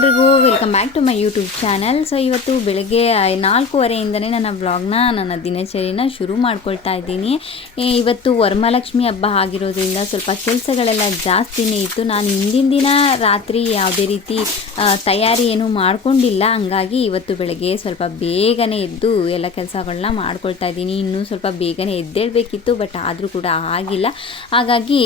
ಎಲ್ರಿಗೂ welcome back to my YouTube channel so ಇವತ್ತು ಬೆಳಗ್ಗೆ ನಾಲ್ಕೂವರೆಯಿಂದನೇ ನನ್ನ ವ್ಲಾಗ್ನ ನನ್ನ ದಿನಚರಿನ ಶುರು ಮಾಡ್ಕೊಳ್ತಾ ಇದ್ದೀನಿ. ಇವತ್ತು ವರಮಹಾಲಕ್ಷ್ಮಿ ಹಬ್ಬ ಆಗಿರೋದ್ರಿಂದ ಸ್ವಲ್ಪ ಕೆಲಸಗಳೆಲ್ಲ ಜಾಸ್ತಿನೇ ಇತ್ತು. ನಾನು ಹಿಂದಿನ ದಿನ ರಾತ್ರಿ ಯಾವುದೇ ರೀತಿ ತಯಾರಿ ಏನು ಮಾಡ್ಕೊಂಡಿಲ್ಲ. ಹಂಗಾಗಿ ಇವತ್ತು ಬೆಳಗ್ಗೆ ಸ್ವಲ್ಪ ಬೇಗನೆ ಎದ್ದು ಎಲ್ಲ ಕೆಲಸಗಳನ್ನ ಮಾಡ್ಕೊಳ್ತಾ ಇದ್ದೀನಿ. ಇನ್ನೂ ಸ್ವಲ್ಪ ಬೇಗನೆ ಎದ್ದೇಳಬೇಕಿತ್ತು, ಬಟ್ ಆದರೂ ಕೂಡ ಆಗಿಲ್ಲ. ಹಾಗಾಗಿ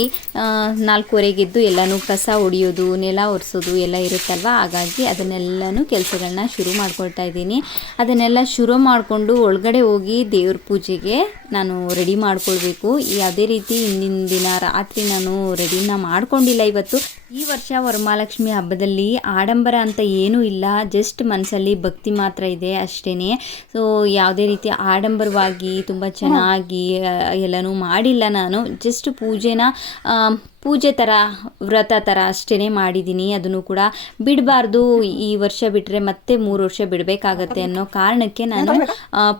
ನಾಲ್ಕೂವರೆಗೆದ್ದು ಎಲ್ಲನೂ ಕಸ ಹೊಡಿಯೋದು, ನೆಲ ಒರೆಸೋದು ಎಲ್ಲ ಇರುತ್ತಲ್ವ? ಹಾಗಾಗಿ ಅದನ್ನೆಲ್ಲನೂ ಕೆಲಸಗಳನ್ನ ಶುರು ಮಾಡ್ಕೊಳ್ತಾ ಇದ್ದೀನಿ. ಅದನ್ನೆಲ್ಲ ಶುರು ಮಾಡಿಕೊಂಡು ಒಳಗಡೆ ಹೋಗಿ ದೇವ್ರ ಪೂಜೆಗೆ ನಾನು ರೆಡಿ ಮಾಡ್ಕೊಳ್ಬೇಕು. ಯಾವುದೇ ರೀತಿ ಹಿಂದಿನ ದಿನ ರಾತ್ರಿ ನಾನು ರೆಡಿನ ಮಾಡ್ಕೊಂಡಿಲ್ಲ ಇವತ್ತು. ಈ ವರ್ಷ ವರಮಹಾಲಕ್ಷ್ಮಿ ಹಬ್ಬದಲ್ಲಿ ಆಡಂಬರ ಅಂತ ಏನೂ ಇಲ್ಲ ಜಸ್ಟ್ ಮನಸ್ಸಲ್ಲಿ ಭಕ್ತಿ ಮಾತ್ರ ಇದೆ ಅಷ್ಟೇ ಸೊ ಯಾವುದೇ ರೀತಿ ಆಡಂಬರವಾಗಿ ತುಂಬ ಚೆನ್ನಾಗಿ ಎಲ್ಲನೂ ಮಾಡಿಲ್ಲ ನಾನು. ಜಸ್ಟ್ ಪೂಜೆನ ಪೂಜೆ ಥರ, ವ್ರತ ಥರ ಅಷ್ಟೇ ಮಾಡಿದ್ದೀನಿ. ಅದನ್ನು ಕೂಡ ಬಿಡಬಾರ್ದು. ಈ ವರ್ಷ ಬಿಟ್ಟರೆ ಮತ್ತೆ ಮೂರು ವರ್ಷ ಬಿಡಬೇಕಾಗತ್ತೆ ಅನ್ನೋ ಕಾರಣಕ್ಕೆ ನಾನು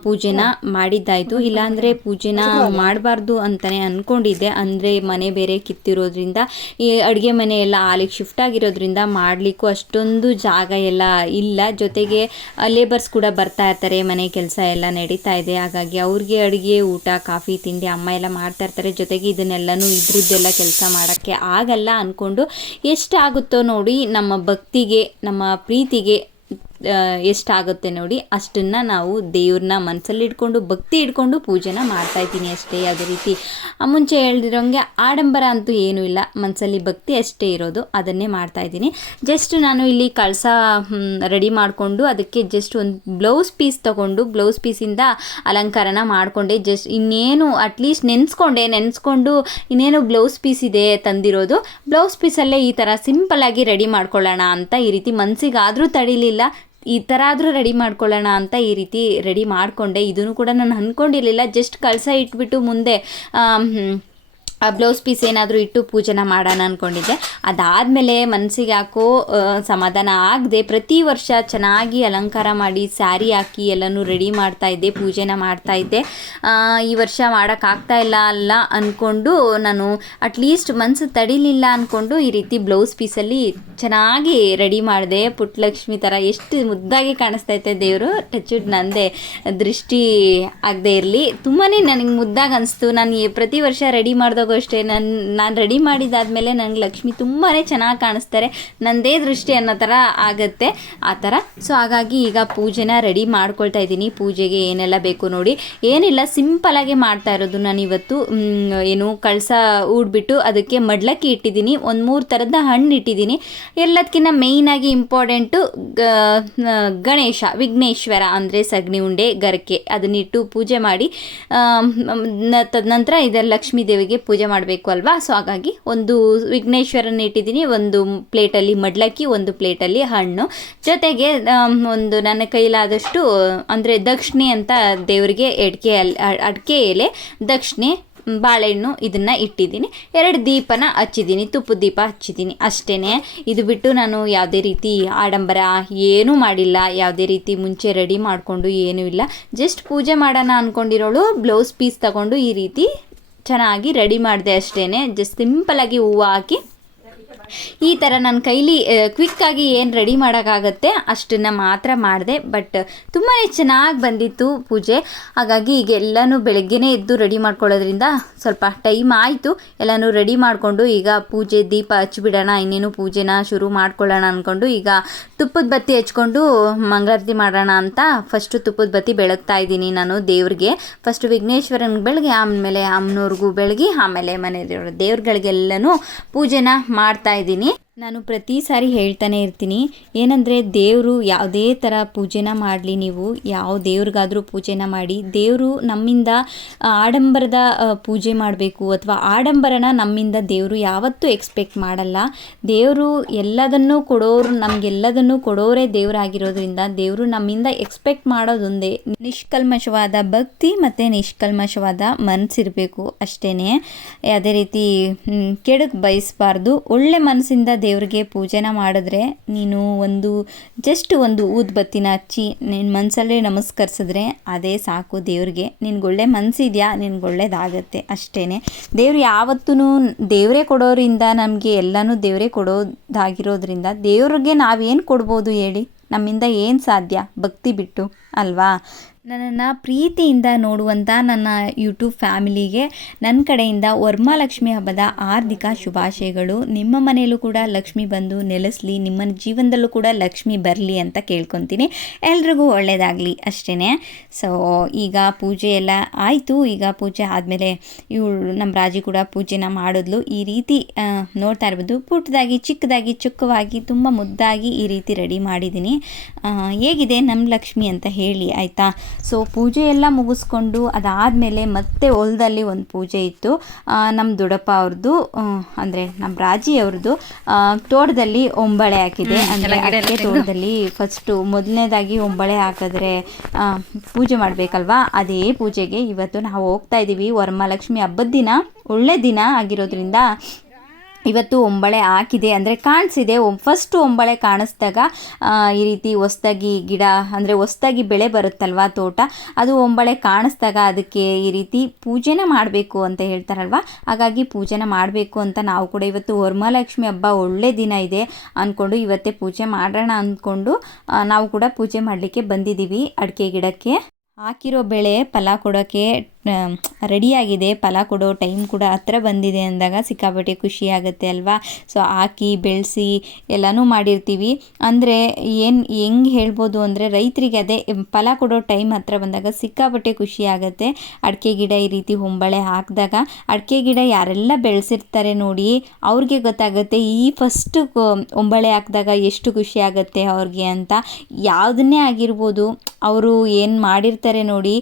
ಪೂಜೆನ ಮಾಡಿದ್ದಾಯಿತು. ಇಲ್ಲಾಂದರೆ ಪೂಜೆನ ಮಾಡಬಾರ್ದು ಅಂತಲೇ ಅಂದ್ಕೊಂಡಿದ್ದೆ ಅಂದರೆ ಮನೆ ಬೇರೆ ಕಿತ್ತಿರೋದ್ರಿಂದ, ಈ ಅಡುಗೆ ಮನೆ ಎಲ್ಲ ಆಲಿಗೆ ಶಿಫ್ಟ್ ಆಗಿರೋದ್ರಿಂದ ಮಾಡಲಿಕ್ಕೂ ಅಷ್ಟೊಂದು ಜಾಗ ಎಲ್ಲ ಇಲ್ಲ. ಜೊತೆಗೆ ಲೇಬರ್ಸ್ ಕೂಡ ಬರ್ತಾ ಇರ್ತಾರೆ, ಮನೆ ಕೆಲಸ ಎಲ್ಲ ನಡೀತಾ ಇದೆ. ಹಾಗಾಗಿ ಅವ್ರಿಗೆ ಅಡುಗೆ, ಊಟ, ಕಾಫಿ, ತಿಂಡಿ ಅಮ್ಮ ಎಲ್ಲ ಮಾಡ್ತಾ ಇರ್ತಾರೆ. ಜೊತೆಗೆ ಇದನ್ನೆಲ್ಲನೂ ಇದ್ರದ್ದೆಲ್ಲ ಕೆಲಸ ಮಾಡೋಕ್ಕೆ ಆಗಲ್ಲ ಅಂದ್ಕೊಂಡು ಎಷ್ಟಾಗುತ್ತೋ ನೋಡಿ ನಮ್ಮ ಭಕ್ತಿಗೆ, ನಮ್ಮ ಪ್ರೀತಿಗೆ ಎಷ್ಟಾಗುತ್ತೆ ನೋಡಿ, ಅಷ್ಟನ್ನು ನಾವು ದೇವ್ರನ್ನ ಮನಸ್ಸಲ್ಲಿ ಇಟ್ಕೊಂಡು ಭಕ್ತಿ ಇಟ್ಕೊಂಡು ಪೂಜೆನ ಮಾಡ್ತಾ ಇದ್ದೀನಿ ಅಷ್ಟೇ ಯಾವುದೇ ರೀತಿ. ಮುಂಚೆ ಹೇಳ್ದಿರೋಂಗೆ ಆಡಂಬರ ಅಂತೂ ಏನೂ ಇಲ್ಲ. ಮನಸ್ಸಲ್ಲಿ ಭಕ್ತಿ ಅಷ್ಟೇ ಇರೋದು. ಅದನ್ನೇ ಮಾಡ್ತಾ ಇದ್ದೀನಿ. ಜಸ್ಟ್ ನಾನು ಇಲ್ಲಿ ಕಳಸ ರೆಡಿ ಮಾಡಿಕೊಂಡು ಅದಕ್ಕೆ ಜಸ್ಟ್ ಒಂದು ಬ್ಲೌಸ್ ಪೀಸ್ ತೊಗೊಂಡು ಬ್ಲೌಸ್ ಪೀಸಿಂದ ಅಲಂಕಾರನ ಮಾಡಿಕೊಂಡೆ. ಜಸ್ಟ್ ಇನ್ನೇನು ಅಟ್ಲೀಸ್ಟ್ ನೆನೆಸ್ಕೊಂಡೆ. ನೆನೆಸ್ಕೊಂಡು ಇನ್ನೇನು ಬ್ಲೌಸ್ ಪೀಸ್ ಇದೆ ತಂದಿರೋದು. ಬ್ಲೌಸ್ ಪೀಸಲ್ಲೇ ಈ ಥರ ಸಿಂಪಲ್ಲಾಗಿ ರೆಡಿ ಮಾಡ್ಕೊಳ್ಳೋಣ ಅಂತ ಈ ರೀತಿ ಮನಸ್ಸಿಗಾದರೂ ತಡಿಲಿಲ್ಲ. ಈ ಥರ ಆದರೂ ರೆಡಿ ಮಾಡ್ಕೊಳ್ಳೋಣ ಅಂತ ಈ ರೀತಿ ರೆಡಿ ಮಾಡಿಕೊಂಡೆ. ಇದನ್ನು ಕೂಡ ನಾನು ಅಂದ್ಕೊಂಡಿರಲಿಲ್ಲ ಜಸ್ಟ್ ಕಳಸ ಇಟ್ಬಿಟ್ಟು ಮುಂದೆ ಆ ಬ್ಲೌಸ್ ಪೀಸ್ ಏನಾದರೂ ಇಟ್ಟು ಪೂಜೆನ ಮಾಡೋಣ ಅಂದ್ಕೊಂಡಿದ್ದೆ ಅದಾದಮೇಲೆ ಮನಸ್ಸಿಗೆ ಯಾಕೋ ಸಮಾಧಾನ ಆಗದೆ ಪ್ರತಿ ವರ್ಷ ಚೆನ್ನಾಗಿ ಅಲಂಕಾರ ಮಾಡಿ ಸ್ಯಾರಿ ಹಾಕಿ ಎಲ್ಲನೂ ರೆಡಿ ಮಾಡ್ತಾ ಇದ್ದೆ, ಪೂಜೆನ ಮಾಡ್ತಾ ಇದ್ದೆ. ಈ ವರ್ಷ ಮಾಡೋಕ್ಕಾಗ್ತಾ ಇಲ್ಲ ಅಲ್ಲ ಅಂದ್ಕೊಂಡು ನಾನು ಅಟ್ಲೀಸ್ಟ್ ಮನಸ್ಸು ತಡಿಲಿಲ್ಲ ಅಂದ್ಕೊಂಡು ಈ ರೀತಿ ಬ್ಲೌಸ್ ಪೀಸಲ್ಲಿ ಚೆನ್ನಾಗಿ ರೆಡಿ ಮಾಡಿದೆ. ಪುಟ್ಟಲಕ್ಷ್ಮಿ ಥರ ಎಷ್ಟು ಮುದ್ದಾಗಿ ಕಾಣಿಸ್ತೈತೆ ದೇವರು ಟಚ್ಡ್ ನಂದೇ ದೃಷ್ಟಿ ಆಗದೆ ಇರಲಿ. ತುಂಬಾ ನನಗೆ ಮುದ್ದಾಗಿ ಅನಿಸ್ತು. ನಾನು ಪ್ರತಿ ವರ್ಷ ರೆಡಿ ಅಷ್ಟೇ ನನ್ನ ನಾನು ರೆಡಿ ಮಾಡಿದಾದ್ಮೇಲೆ ನನಗೆ ಲಕ್ಷ್ಮಿ ತುಂಬಾ ಚೆನ್ನಾಗಿ ಕಾಣಿಸ್ತಾರೆ. ನನ್ನದೇ ದೃಷ್ಟಿ ಅನ್ನೋ ಥರ ಆಗುತ್ತೆ. ಆ ಥರ ಸೊ ಹಾಗಾಗಿ ಈಗ ಪೂಜೆನ ರೆಡಿ ಮಾಡ್ಕೊಳ್ತಾ ಇದ್ದೀನಿ. ಪೂಜೆಗೆ ಏನೆಲ್ಲ ಬೇಕು ನೋಡಿ. ಏನಿಲ್ಲ ಸಿಂಪಲಾಗಿ ಮಾಡ್ತಾ ಇರೋದು ನಾನು ಇವತ್ತು. ಏನು ಕಳಸ ಊಡ್ಬಿಟ್ಟು ಅದಕ್ಕೆ ಮಡ್ಲಕ್ಕಿ ಇಟ್ಟಿದ್ದೀನಿ. ಒಂದು ಮೂರು ಥರದ ಹಣ್ಣು ಇಟ್ಟಿದ್ದೀನಿ. ಎಲ್ಲದಕ್ಕಿಂತ ಮೇಯ್ನಾಗಿ ಇಂಪಾರ್ಟೆಂಟು ಗಣೇಶ, ವಿಘ್ನೇಶ್ವರ ಅಂದರೆ ಸಗಣಿ ಉಂಡೆ, ಗರಕೆ ಅದನ್ನಿಟ್ಟು ಪೂಜೆ ಮಾಡಿ ತದನಂತರ ಇದರ ಲಕ್ಷ್ಮೀ ದೇವಿಗೆ ಪೂಜೆ ಮಾಡಬೇಕು ಅಲ್ವಾ? ಸೊ ಹಾಗಾಗಿ ಒಂದು ವಿಘ್ನೇಶ್ವರನ ಇಟ್ಟಿದ್ದೀನಿ, ಒಂದು ಪ್ಲೇಟಲ್ಲಿ ಮಡ್ಲಕ್ಕಿ, ಒಂದು ಪ್ಲೇಟಲ್ಲಿ ಹಣ್ಣು. ಜೊತೆಗೆ ಒಂದು ನನ್ನ ಕೈಲಾದಷ್ಟು, ಅಂದರೆ ದಕ್ಷಿಣೆ ಅಂತ ದೇವರಿಗೆ ಎಡ್ಕೆ ಅಲ್ಲಿ ಅಡಿಕೆ ಎಲೆ, ದಕ್ಷಿಣೆ ಬಾಳೆಹಣ್ಣು ಇದನ್ನು ಇಟ್ಟಿದ್ದೀನಿ. ಎರಡು ದೀಪನ ಹಚ್ಚಿದ್ದೀನಿ ತುಪ್ಪದ ದೀಪ ಹಚ್ಚಿದ್ದೀನಿ ಅಷ್ಟೇ ಇದು ಬಿಟ್ಟು ನಾನು ಯಾವುದೇ ರೀತಿ ಆಡಂಬರ ಏನೂ ಮಾಡಿಲ್ಲ, ಯಾವುದೇ ರೀತಿ ಮುಂಚೆ ರೆಡಿ ಮಾಡಿಕೊಂಡು ಏನೂ ಇಲ್ಲ. ಜಸ್ಟ್ ಪೂಜೆ ಮಾಡೋಣ ಅಂದ್ಕೊಂಡಿರೋಳು ಬ್ಲೌಸ್ ಪೀಸ್ ತಗೊಂಡು ಈ ರೀತಿ ಚೆನ್ನಾಗಿ ರೆಡಿ ಮಾಡಿದೆ ಅಷ್ಟೇ ಜಸ್ಟ್ ಸಿಂಪಲಾಗಿ ಹೂವು ಹಾಕಿ ಈ ಥರ ನನ್ನ ಕೈಲಿ ಕ್ವಿಕ್ಕಾಗಿ ಏನು ರೆಡಿ ಮಾಡೋಕ್ಕಾಗತ್ತೆ ಅಷ್ಟನ್ನು ಮಾತ್ರ ಮಾಡಿದೆ. ಬಟ್ ತುಂಬಾ ಚೆನ್ನಾಗಿ ಬಂದಿತ್ತು ಪೂಜೆ. ಹಾಗಾಗಿ ಈಗ ಎಲ್ಲನೂ ಬೆಳಗ್ಗೆನೇ ಎದ್ದು ರೆಡಿ ಮಾಡ್ಕೊಳ್ಳೋದ್ರಿಂದ ಸ್ವಲ್ಪ ಟೈಮ್ ಆಯಿತು. ಎಲ್ಲನೂ ರೆಡಿ ಮಾಡಿಕೊಂಡು ಈಗ ಪೂಜೆ ದೀಪ ಹಚ್ಚಿಬಿಡೋಣ ಇನ್ನೇನು ಪೂಜೆನ ಶುರು ಮಾಡ್ಕೊಳ್ಳೋಣ ಅಂದ್ಕೊಂಡು ಈಗ ತುಪ್ಪದ ಬತ್ತಿ ಹಚ್ಕೊಂಡು ಮಂಗಳಾರತಿ ಮಾಡೋಣ ಅಂತ ಫಸ್ಟು ತುಪ್ಪದ ಬತ್ತಿ ಬೆಳಗ್ತಾ ಇದ್ದೀನಿ ನಾನು ದೇವ್ರಿಗೆ. ಫಸ್ಟ್ ವಿಘ್ನೇಶ್ವರನಿಗೆ ಬೆಳಗ್ಗೆ, ಆಮೇಲೆ ಅಮ್ಮನವ್ರಿಗೂ ಬೆಳಗ್ಗೆ, ಆಮೇಲೆ ಮನೆ ದೇವ್ರುಗಳಿಗೆಲ್ಲನೂ ಪೂಜೆನ ಮಾಡ್ತಾ ಇದ್ದೀನಿ. ನಾನು ಪ್ರತಿ ಸಾರಿ ಹೇಳ್ತಾನೆ ಇರ್ತೀನಿ. ಏನಂದರೆ ದೇವರು ಯಾವುದೇ ಥರ ಪೂಜೆನ ಮಾಡಲಿ ನೀವು, ಯಾವ ದೇವ್ರಿಗಾದರೂ ಪೂಜೆನ ಮಾಡಿ. ದೇವರು ನಮ್ಮಿಂದ ಆಡಂಬರದ ಪೂಜೆ ಮಾಡಬೇಕು ಅಥವಾ ಆಡಂಬರನ ನಮ್ಮಿಂದ ದೇವರು ಯಾವತ್ತೂ ಎಕ್ಸ್ಪೆಕ್ಟ್ ಮಾಡಲ್ಲ. ದೇವರು ಎಲ್ಲದನ್ನೂ ಕೊಡೋರು, ನಮಗೆಲ್ಲದನ್ನೂ ಕೊಡೋರೇ ದೇವರಾಗಿರೋದ್ರಿಂದ ದೇವರು ನಮ್ಮಿಂದ ಎಕ್ಸ್ಪೆಕ್ಟ್ ಮಾಡೋದೊಂದೇ ನಿಷ್ಕಲ್ಮಶವಾದ ಭಕ್ತಿ ಮತ್ತು ನಿಷ್ಕಲ್ಮಶವಾದ ಮನಸ್ಸಿರಬೇಕು ಅಷ್ಟೇ ಯಾವುದೇ ರೀತಿ ಕೆಡಕ್ಕೆ ಬಯಸಬಾರ್ದು. ಒಳ್ಳೆ ಮನಸ್ಸಿಂದ ದೇವ್ರಿಗೆ ಪೂಜೆನ ಮಾಡಿದ್ರೆ ನೀನು ಒಂದು ಜಸ್ಟ್ ಒಂದು ಊದ್ಬತ್ತಿನ ಹಚ್ಚಿ ನಿನ್ನ ಮನಸ್ಸಲ್ಲೇ ನಮಸ್ಕರಿಸಿದ್ರೆ ಅದೇ ಸಾಕು ದೇವ್ರಿಗೆ. ನಿನಗೊಳ್ಳೆ ಮನಸ್ಸಿದೆಯಾ ನಿನ್ಗೆ ಒಳ್ಳೇದಾಗತ್ತೆ ಅಷ್ಟೇ ದೇವ್ರು ಯಾವತ್ತೂ ದೇವರೇ ಕೊಡೋರಿಂದ ನಮಗೆ ಎಲ್ಲನೂ ದೇವರೇ ಕೊಡೋದಾಗಿರೋದ್ರಿಂದ ದೇವ್ರಿಗೆ ನಾವೇನು ಕೊಡ್ಬೋದು ಹೇಳಿ? ನಮ್ಮಿಂದ ಏನು ಸಾಧ್ಯ? ಭಕ್ತಿ ಬಿಟ್ಟು, ಅಲ್ವಾ? ನನ್ನನ್ನು ಪ್ರೀತಿಯಿಂದ ನೋಡುವಂಥ ನನ್ನ ಯೂಟ್ಯೂಬ್ ಫ್ಯಾಮಿಲಿಗೆ ನನ್ನ ಕಡೆಯಿಂದ ವರ್ಮಾಲಕ್ಷ್ಮಿ ಹಬ್ಬದ ಹಾರ್ದಿಕ ಶುಭಾಶಯಗಳು. ನಿಮ್ಮ ಮನೆಯಲ್ಲೂ ಕೂಡ ಲಕ್ಷ್ಮಿ ಬಂದು ನೆಲೆಸಲಿ, ನಿಮ್ಮ ಜೀವನದಲ್ಲೂ ಕೂಡ ಲಕ್ಷ್ಮಿ ಬರಲಿ ಅಂತ ಕೇಳ್ಕೊತೀನಿ. ಎಲ್ರಿಗೂ ಒಳ್ಳೆಯದಾಗಲಿ ಅಷ್ಟೇ ಸೊ ಈಗ ಪೂಜೆ ಎಲ್ಲ ಆಯಿತು. ಈಗ ಪೂಜೆ ಆದಮೇಲೆ ಇವಳು, ನಮ್ಮ ರಾಜಿ ಕೂಡ ಪೂಜೆನ ಮಾಡಿದ್ಲು. ಈ ರೀತಿ ನೋಡ್ತಾ ಇರ್ಬೋದು. ಪುಟ್ಟದಾಗಿ ಚಿಕ್ಕದಾಗಿ, ಚುಕ್ಕವಾಗಿ, ತುಂಬ ಮುದ್ದಾಗಿ ಈ ರೀತಿ ರೆಡಿ ಮಾಡಿದ್ದೀನಿ. ಹೇಗಿದೆ ನಮ್ಮ ಲಕ್ಷ್ಮಿ ಅಂತ ಹೇಳಿ, ಆಯಿತಾ? ಸೊ ಪೂಜೆ ಎಲ್ಲ ಮುಗಿಸ್ಕೊಂಡು ಅದಾದಮೇಲೆ ಮತ್ತೆ ಹೊಲದಲ್ಲಿ ಒಂದು ಪೂಜೆ ಇತ್ತು. ನಮ್ಮ ದೊಡ್ಡಪ್ಪ ಅವ್ರದ್ದು ಅಂದರೆ ನಮ್ಮ ರಾಜಿ ಅವ್ರದ್ದು ತೋಟದಲ್ಲಿ ಒಂಬಳೆ ಹಾಕಿದೆ. ಅಂದರೆ ಅಡಿಕೆ ತೋಟದಲ್ಲಿ ಫಸ್ಟು ಮೊದಲನೇದಾಗಿ ಒಂಬಳೆ ಹಾಕಿದ್ರೆ ಪೂಜೆ ಮಾಡಬೇಕಲ್ವಾ? ಅದೇ ಪೂಜೆಗೆ ಇವತ್ತು ನಾವು ಹೋಗ್ತಾ ಇದ್ದೀವಿ ವರಮಹಾಲಕ್ಷ್ಮಿ ಹಬ್ಬದ ದಿನ ಒಳ್ಳೆ ದಿನ ಆಗಿರೋದ್ರಿಂದ ಇವತ್ತು ಒಂಬಳೆ ಹಾಕಿದೆ ಅಂದರೆ ಕಾಣಿಸಿದೆ. ಫಸ್ಟು ಒಂಬಳೆ ಕಾಣಿಸ್ದಾಗ ಈ ರೀತಿ ಹೊಸ್ದಾಗಿ ಗಿಡ, ಅಂದರೆ ಹೊಸ್ದಾಗಿ ಬೆಳೆ ಬರುತ್ತಲ್ವ ತೋಟ? ಅದು ಒಂಬಳೆ ಕಾಣಿಸ್ದಾಗ ಅದಕ್ಕೆ ಈ ರೀತಿ ಪೂಜೆನ ಮಾಡಬೇಕು ಅಂತ ಹೇಳ್ತಾರಲ್ವ? ಹಾಗಾಗಿ ಪೂಜೆನ ಮಾಡಬೇಕು ಅಂತ ನಾವು ಕೂಡ ಇವತ್ತು ವರ್ಮಹಾಲಕ್ಷ್ಮಿ ಹಬ್ಬ ಒಳ್ಳೆ ದಿನ ಇದೆ ಅಂದ್ಕೊಂಡು ಇವತ್ತೇ ಪೂಜೆ ಮಾಡೋಣ ಅಂದ್ಕೊಂಡು ನಾವು ಕೂಡ ಪೂಜೆ ಮಾಡಲಿಕ್ಕೆ ಬಂದಿದ್ದೀವಿ ಅಡಿಕೆ ಗಿಡಕ್ಕೆ. ಹಾಕಿರೋ ಬೆಳೆ ಫಲ ಕೊಡೋಕ್ಕೆ ರೆಡಿಯಾಗಿದೆ. ಫಲ ಕೊಡೋ ಟೈಮ್ ಕೂಡ ಹತ್ರ ಬಂದಿದೆ ಅಂದಾಗ ಸಿಕ್ಕಾಪಟ್ಟೆ ಖುಷಿ ಆಗುತ್ತೆ ಅಲ್ವಾ? ಸೊ, ಹಾಕಿ, ಬೆಳೆಸಿ ಎಲ್ಲನೂ ಮಾಡಿರ್ತೀವಿ. ಅಂದರೆ ಏನು, ಹೆಂಗೆ ಹೇಳ್ಬೋದು ಅಂದರೆ ರೈತರಿಗೆ ಅದೇ ಫಲ ಕೊಡೋ ಟೈಮ್ ಹತ್ರ ಬಂದಾಗ ಸಿಕ್ಕಾಪಟ್ಟೆ ಖುಷಿ ಆಗುತ್ತೆ. ಅಡಿಕೆ ಗಿಡ ಈ ರೀತಿ ಹೊಂಬಳೆ ಹಾಕಿದಾಗ ಅಡಿಕೆ ಗಿಡ ಯಾರೆಲ್ಲ ಬೆಳೆಸಿರ್ತಾರೆ ನೋಡಿ, ಅವ್ರಿಗೆ ಗೊತ್ತಾಗುತ್ತೆ ಈ ಫಸ್ಟು ಹೊಂಬಳೆ ಹಾಕಿದಾಗ ಎಷ್ಟು ಖುಷಿ ಆಗುತ್ತೆ ಅವ್ರಿಗೆ ಅಂತ. ಯಾವುದನ್ನೇ ಆಗಿರ್ಬೋದು ಅವರು ಏನು ಮಾಡಿರ್ತಾರೆ ನೋಡಿ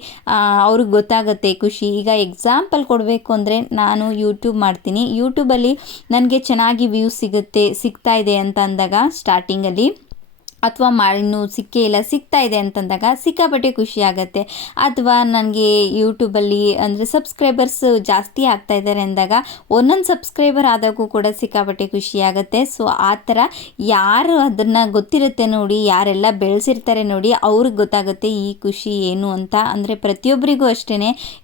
ಅವ್ರಿಗೆ ಗೊತ್ತಾಗುತ್ತೆ, ಖುಷಿ. ಈಗ ಎಕ್ಸಾಂಪಲ್ ಕೊಡಬೇಕು ಅಂದರೆ ನಾನು ಯೂಟ್ಯೂಬ್ ಮಾಡ್ತೀನಿ. ಯೂಟ್ಯೂಬಲ್ಲಿ ನನಗೆ ಚೆನ್ನಾಗಿ ವ್ಯೂ ಸಿಗುತ್ತೆ, ಸಿಗ್ತಾ ಇದೆ ಅಂತ ಅಂದಾಗ ಸ್ಟಾರ್ಟಿಂಗಲ್ಲಿ ಅಥವಾ ಮಾಡಿನ ಸಿಕ್ಕೇ ಇಲ್ಲ ಸಿಗ್ತಾ ಇದೆ ಅಂತಂದಾಗ ಸಿಕ್ಕಾಪಟ್ಟೆ ಖುಷಿ ಆಗುತ್ತೆ ಅಥವಾ ನನಗೆ ಯೂಟ್ಯೂಬಲ್ಲಿ ಅಂದರೆ ಸಬ್ಸ್ಕ್ರೈಬರ್ಸ್ ಜಾಸ್ತಿ ಆಗ್ತಾ ಇದ್ದಾರೆ ಅಂದಾಗ ಒಂದೊಂದು ಸಬ್ಸ್ಕ್ರೈಬರ್ ಆದಾಗೂ ಕೂಡ ಸಿಕ್ಕಾಪಟ್ಟೆ ಖುಷಿ ಆಗುತ್ತೆ ಸೊ ಆ ಥರ ಯಾರು ಅದನ್ನು ಗೊತ್ತಿರುತ್ತೆ ನೋಡಿ, ಯಾರೆಲ್ಲ ಬೆಳೆಸಿರ್ತಾರೆ ನೋಡಿ, ಅವ್ರಿಗೆ ಗೊತ್ತಾಗುತ್ತೆ ಈ ಖುಷಿ ಏನು ಅಂತ. ಅಂದರೆ ಪ್ರತಿಯೊಬ್ಬರಿಗೂ ಅಷ್ಟೇ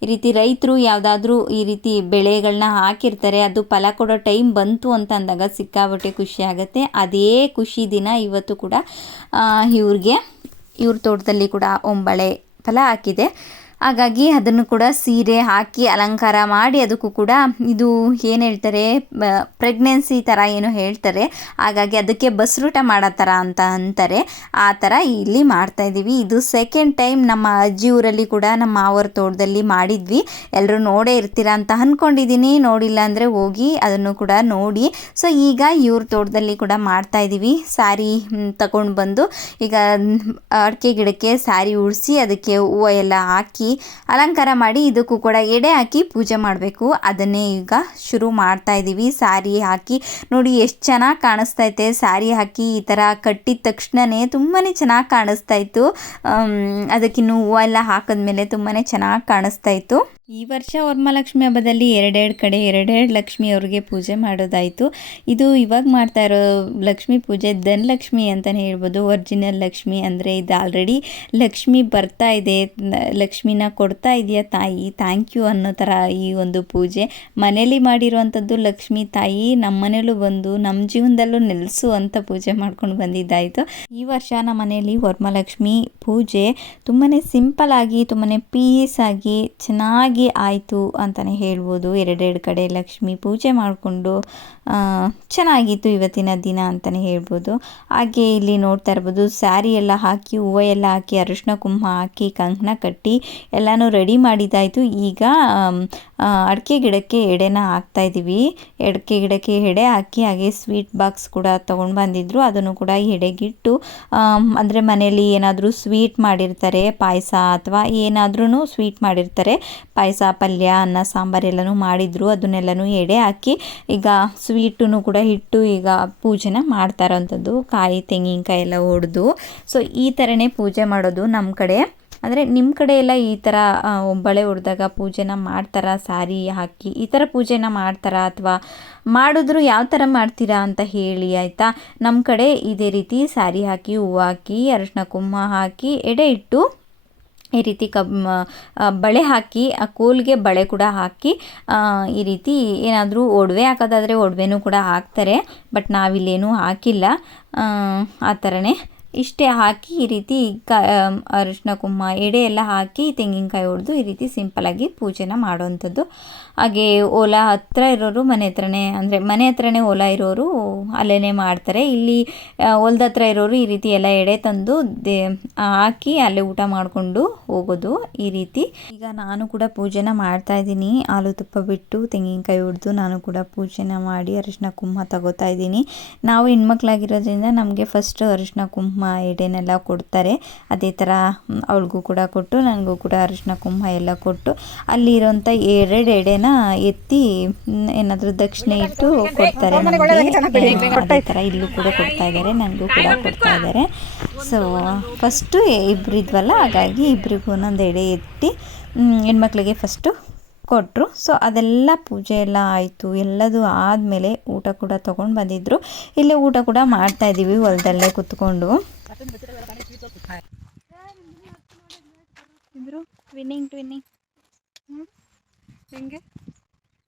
ಈ ರೀತಿ ರೈತರು ಯಾವುದಾದ್ರೂ ಈ ರೀತಿ ಬೆಳೆಗಳನ್ನ ಹಾಕಿರ್ತಾರೆ, ಅದು ಫಲ ಕೊಡೋ ಟೈಮ್ ಬಂತು ಅಂತ ಅಂದಾಗ ಸಿಕ್ಕಾಪಟ್ಟೆ ಖುಷಿ ಆಗುತ್ತೆ ಅದೇ ಖುಷಿ ದಿನ ಇವತ್ತು ಕೂಡ ಇವ್ರಿಗೆ ಇವ್ರ ತೋಟದಲ್ಲಿ ಕೂಡ ಒಂಬಳೆ ಫಲ ಹಾಕಿದೆ. ಹಾಗಾಗಿ ಅದನ್ನು ಕೂಡ ಸೀರೆ ಹಾಕಿ ಅಲಂಕಾರ ಮಾಡಿ ಅದಕ್ಕೂ ಕೂಡ ಇದು ಏನು ಹೇಳ್ತಾರೆ ಪ್ರೆಗ್ನೆನ್ಸಿ ಥರ ಏನೋ ಹೇಳ್ತಾರೆ. ಹಾಗಾಗಿ ಅದಕ್ಕೆ ಬಸ್ರೂಟ ಮಾಡೋ ಥರ ಅಂತ ಅಂತಾರೆ. ಆ ಥರ ಇಲ್ಲಿ ಮಾಡ್ತಾ ಇದ್ದೀವಿ. ಇದು ಸೆಕೆಂಡ್ ಟೈಮ್ ನಮ್ಮ ಅಜ್ಜಿ ಊರಲ್ಲಿ ಕೂಡ ನಮ್ಮ ಮಾವರ ತೋಟದಲ್ಲಿ ಮಾಡಿದ್ವಿ. ಎಲ್ಲರೂ ನೋಡೇ ಇರ್ತೀರಾ ಅಂತ ಅಂದ್ಕೊಂಡಿದ್ದೀನಿ ನೋಡಿಲ್ಲ ಅಂದರೆ ಹೋಗಿ ಅದನ್ನು ಕೂಡ ನೋಡಿ. ಸೊ ಈಗ ಇವ್ರ ತೋಟದಲ್ಲಿ ಕೂಡ ಮಾಡ್ತಾ ಇದ್ದೀವಿ. ಸ್ಯಾರಿ ತಗೊಂಡು ಬಂದು ಈಗ ಅಡಿಕೆ ಗಿಡಕ್ಕೆ ಸ್ಯಾರಿ ಉಡಿಸಿ ಅದಕ್ಕೆ ಹೂವು ಎಲ್ಲ ಹಾಕಿ ಅಲಂಕಾರ ಮಾಡಿ ಇದಕ್ಕೂ ಕೂಡ ಎಡೆ ಹಾಕಿ ಪೂಜೆ ಮಾಡಬೇಕು. ಅದನ್ನೇ ಈಗ ಶುರು ಮಾಡ್ತಾ ಇದ್ದೀವಿ ಸಾರಿ ಹಾಕಿ ನೋಡಿ ಎಷ್ಟು ಚೆನ್ನಾಗಿ ಕಾಣಿಸ್ತಾ ಐತೆ. ಸಾರಿ ಹಾಕಿ ಈ ಥರ ಕಟ್ಟಿದ ತಕ್ಷಣವೇ ತುಂಬಾ ಚೆನ್ನಾಗಿ ಕಾಣಿಸ್ತಾ ಇತ್ತು. ಅದಕ್ಕಿನ್ನು ಹೂವು ಎಲ್ಲ ಹಾಕಿದ್ಮೇಲೆ ತುಂಬಾ ಚೆನ್ನಾಗಿ ಕಾಣಿಸ್ತಾ ಇತ್ತು. ಈ ವರ್ಷ ವರಮಹಾಲಕ್ಷ್ಮಿ ಹಬ್ಬದಲ್ಲಿ ಎರಡೆರಡು ಕಡೆ ಎರಡೆರಡು ಲಕ್ಷ್ಮಿ ಅವ್ರಿಗೆ ಪೂಜೆ ಮಾಡೋದಾಯಿತು. ಇದು ಇವಾಗ ಮಾಡ್ತಾ ಇರೋ ಲಕ್ಷ್ಮಿ ಪೂಜೆ ಧನಲಕ್ಷ್ಮಿ ಅಂತಲೇ ಹೇಳ್ಬೋದು. ಒರಿಜಿನಲ್ ಲಕ್ಷ್ಮಿ ಅಂದರೆ ಇದು ಆಲ್ರೆಡಿ ಲಕ್ಷ್ಮಿ ಬರ್ತಾ ಇದೆ. ಲಕ್ಷ್ಮಿನ ಕೊಡ್ತಾ ಇದೆಯಾ ತಾಯಿ? ಥ್ಯಾಂಕ್ ಯು ಅನ್ನೋ ಥರ ಈ ಒಂದು ಪೂಜೆ. ಮನೇಲಿ ಮಾಡಿರುವಂಥದ್ದು ಲಕ್ಷ್ಮಿ ತಾಯಿ ನಮ್ಮ ಮನೇಲೂ ಬಂದು ನಮ್ಮ ಜೀವನದಲ್ಲೂ ನೆಲೆಸು ಅಂತ ಪೂಜೆ ಮಾಡ್ಕೊಂಡು ಬಂದಿದ್ದಾಯಿತು. ಈ ವರ್ಷ ನಮ್ಮ ಮನೆಯಲ್ಲಿ ವರಮಹಾಲಕ್ಷ್ಮಿ ಪೂಜೆ ತುಂಬಾ ಸಿಂಪಲ್ ಆಗಿ ತುಂಬಾ ಪೀಸಾಗಿ ಆಗಿ ಚೆನ್ನಾಗಿ ಆಯಿತು ಅಂತಲೇ ಹೇಳ್ಬೋದು. ಎರಡೆರಡು ಕಡೆ ಲಕ್ಷ್ಮಿ ಪೂಜೆ ಮಾಡಿಕೊಂಡು ಚೆನ್ನಾಗಿತ್ತು ಇವತ್ತಿನ ದಿನ ಅಂತಲೇ ಹೇಳ್ಬೋದು. ಹಾಗೆ ಇಲ್ಲಿ ನೋಡ್ತಾ ಇರ್ಬೋದು, ಸ್ಯಾರಿ ಎಲ್ಲ ಹಾಕಿ, ಹೂವು ಎಲ್ಲ ಹಾಕಿ, ಅರಿಶಿನ ಕುಂಭ ಹಾಕಿ, ಕಂಕಣ ಕಟ್ಟಿ ಎಲ್ಲನೂ ರೆಡಿ ಮಾಡಿದ್ದಾಯಿತು ಈಗ ಅಡಿಕೆ ಗಿಡಕ್ಕೆ ಎಡೆನ ಹಾಕ್ತಾ ಇದ್ದೀವಿ ಅಡಿಕೆ ಗಿಡಕ್ಕೆ ಎಡೆ ಹಾಕಿ, ಹಾಗೆ ಸ್ವೀಟ್ ಬಾಕ್ಸ್ ಕೂಡ ತೊಗೊಂಡು ಬಂದಿದ್ರು. ಅದನ್ನು ಕೂಡ ಎಡೆಗಿಟ್ಟು ಅಂದರೆ ಮನೆಯಲ್ಲಿ ಏನಾದರೂ ಸ್ವೀಟ್ ಮಾಡಿರ್ತಾರೆ, ಪಾಯಸ ಅಥವಾ ಏನಾದ್ರೂ ಸ್ವೀಟ್ ಮಾಡಿರ್ತಾರೆ, ಪಾಯಸ ಪಲ್ಯ, ಅನ್ನ, ಸಾಂಬಾರು ಎಲ್ಲನೂ ಮಾಡಿದ್ರು. ಅದನ್ನೆಲ್ಲನೂ ಎಡೆ ಹಾಕಿ ಈಗ ಸ್ವೀಟನ್ನು ಕೂಡ ಇಟ್ಟು ಈಗ ಪೂಜೆನ ಮಾಡ್ತಾ ಇರೋವಂಥದ್ದು ಕಾಯಿ, ತೆಂಗಿನಕಾಯಿ ಎಲ್ಲ ಹೊಡೆದು ಸೊ ಈ ಥರನೇ ಪೂಜೆ ಮಾಡೋದು ನಮ್ಮ ಕಡೆ. ಅಂದರೆ ನಿಮ್ಮ ಕಡೆ ಎಲ್ಲ ಈ ಥರ ಒಬ್ಬಳೆ ಬಳೆ ಹೊಡೆದಾಗ ಪೂಜೆನ ಮಾಡ್ತಾರಾ? ಸಾರಿ ಹಾಕಿ ಈ ಥರ ಪೂಜೆನ ಮಾಡ್ತಾರಾ? ಅಥವಾ ಮಾಡಿದ್ರು ಯಾವ ಥರ ಮಾಡ್ತೀರಾ ಅಂತ ಹೇಳಿ ಆಯಿತಾ? ನಮ್ಮ ಕಡೆ ಇದೇ ರೀತಿ ಸಾರಿ ಹಾಕಿ, ಹೂವು ಹಾಕಿ, ಅರಿಶಿನ ಕುಂಕುಮ ಹಾಕಿ, ಎಡೆ ಇಟ್ಟು ಈ ರೀತಿ ಕಬ್ ಬಳೆ ಹಾಕಿ, ಆ, ಕೋಲ್ಗೆ ಬಳೆ ಕೂಡ ಹಾಕಿ ಈ ರೀತಿ ಏನಾದರೂ ಒಡವೆ ಹಾಕೋದಾದರೆ ಒಡವೆನೂ ಕೂಡ ಹಾಕ್ತಾರೆ, ಬಟ್ ನಾವಿಲ್ಲೇನೂ ಹಾಕಿಲ್ಲ. ಆ ಥರನೇ ಇಷ್ಟೇ ಹಾಕಿ ಈ ರೀತಿ ಕ ಅರಿಶಿನ ಕುಂಭ ಎಡೆ ಎಲ್ಲ ಹಾಕಿ ತೆಂಗಿನಕಾಯಿ ಹೊಡೆದು ಈ ರೀತಿ ಸಿಂಪಲಾಗಿ ಪೂಜೆನ ಮಾಡೋವಂಥದ್ದು. ಹಾಗೆ ಓಲ ಹತ್ರ ಇರೋರು ಮನೆ ಹತ್ರನೇ, ಅಂದರೆ ಮನೆ ಹತ್ರನೇ ಓಲ ಇರೋರು ಅಲ್ಲೇ ಮಾಡ್ತಾರೆ. ಇಲ್ಲಿ ಹೊಲದ ಹತ್ರ ಇರೋರು ಈ ರೀತಿ ಎಲ್ಲ ಎಡೆ ತಂದು ದೇ ಹಾಕಿ ಅಲ್ಲೇ ಊಟ ಮಾಡಿಕೊಂಡು ಹೋಗೋದು ಈ ರೀತಿ. ಈಗ ನಾನು ಕೂಡ ಪೂಜೆನ ಮಾಡ್ತಾ ಇದ್ದೀನಿ. ಹಾಲು ತುಪ್ಪ ಬಿಟ್ಟು ತೆಂಗಿನಕಾಯಿ ಹೊಡೆದು ನಾನು ಕೂಡ ಪೂಜೆನ ಮಾಡಿ ಅರಿಶಿನ ಕುಮ್ಮ ತಗೋತಾ ಇದ್ದೀನಿ. ನಾವು ಹೆಣ್ಮಕ್ಳಾಗಿರೋದ್ರಿಂದ ನಮಗೆ ಫಸ್ಟ್ ಅರಿಶಿನ ಕುಂಕುಮ ಎಡೆನೆಲ್ಲ ಕೊಡ್ತಾರೆ. ಅದೇ ಥರ ಅವಳಿಗೂ ಕೂಡ ಕೊಟ್ಟು, ನನಗೂ ಕೂಡ ಅರಿಶಿನ ಕುಂಕುಮ ಎಲ್ಲ ಕೊಟ್ಟು, ಅಲ್ಲಿರೋಂಥ ಎರಡು ಎಡೆನ ಎತ್ತಿ ಏನಾದರೂ ದಕ್ಷಿಣೆ ಇಟ್ಟು ಕೊಡ್ತಾರೆ ನನಗೆ. ಇಲ್ಲೂ ಕೂಡ ಕೊಡ್ತಾ ಇದ್ದಾರೆ, ನನಗೂ ಕೂಡ ಕೊಡ್ತಾ ಇದ್ದಾರೆ. ಸೊ ಫಸ್ಟು ಇಬ್ಬರಿದ್ವಲ್ಲ ಹಾಗಾಗಿ ಇಬ್ರಿಗೂ ಒಂದೊಂದು ಎಡೆ ಎತ್ತಿ ಹೆಣ್ಮಕ್ಳಿಗೆ ಫಸ್ಟು ಕೊಟ್ಟರು ಸೊ ಅದೆಲ್ಲ ಪೂಜೆ ಎಲ್ಲ ಆಯಿತು. ಎಲ್ಲದೂ ಆದಮೇಲೆ ಊಟ ಕೂಡ ತೊಗೊಂಡು ಬಂದಿದ್ದರು ಇಲ್ಲೇ ಊಟ ಕೂಡ ಮಾಡ್ತಾ ಇದ್ದೀವಿ ಹೊಲದಲ್ಲೇ ಕುತ್ಕೊಂಡು. ಟ್ವಿನ್ನಿಂಗ್ ಟ್ವಿನ್ನಿಂಗ್ ಹೆಂಗೆ?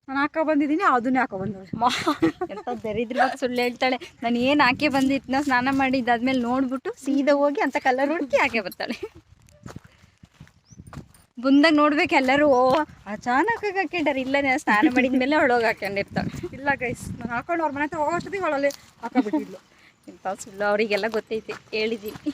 ನಾನು ಹಾಕೋ ಬಂದಿದ್ದೀನಿ ಅದನ್ನೇ ಹಾಕೋ ಬಂದವಳೆ ದರಿದ್ರವಾಗ ದರಿದ್ರವಾಗಿ ಸುಳ್ಳು ಹೇಳ್ತಾಳೆ. ನಾನು ಏನು ಹಾಕಿ ಬಂದಿದ್ನ ಸ್ನಾನ ಮಾಡಿದ್ದಾದ್ಮೇಲೆ ನೋಡ್ಬಿಟ್ಟು ಸೀದಾ ಹೋಗಿ ಅಂತ ಕಲರ್ ಹುಡುಕಿ ಹಾಕಿ ಬರ್ತಾಳೆ. ಬಂದಾಗ ನೋಡ್ಬೇಕು ಎಲ್ಲರೂ, ಓ, ಅಚಾನಕ್ ಹಾಕೊಂಡಾರ ಇಲ್ಲ ನಾನು ಸ್ನಾನ ಮಾಡಿದ್ಮೇಲೆ ಒಳಗೆ ಹಾಕೊಂಡಿರ್ತಾವ ಇಲ್ಲ ಗೈಸ್ ನಾನು ಹಾಕೊಂಡು ಅವ್ರ ಮನೆ ಹತ್ರ ಹೋಗೋಷ್ಟೊತ್ತಿಗೆ ಒಳಗೆ ಹಾಕೊಂಡ್ಬಿಟ್ಟಿದ್ಲು ಇಂಥ ಸುಳ್ಳು ಅವರಿಗೆಲ್ಲ ಗೊತ್ತೈತಿ ಹೇಳಿದ್ದೀನಿ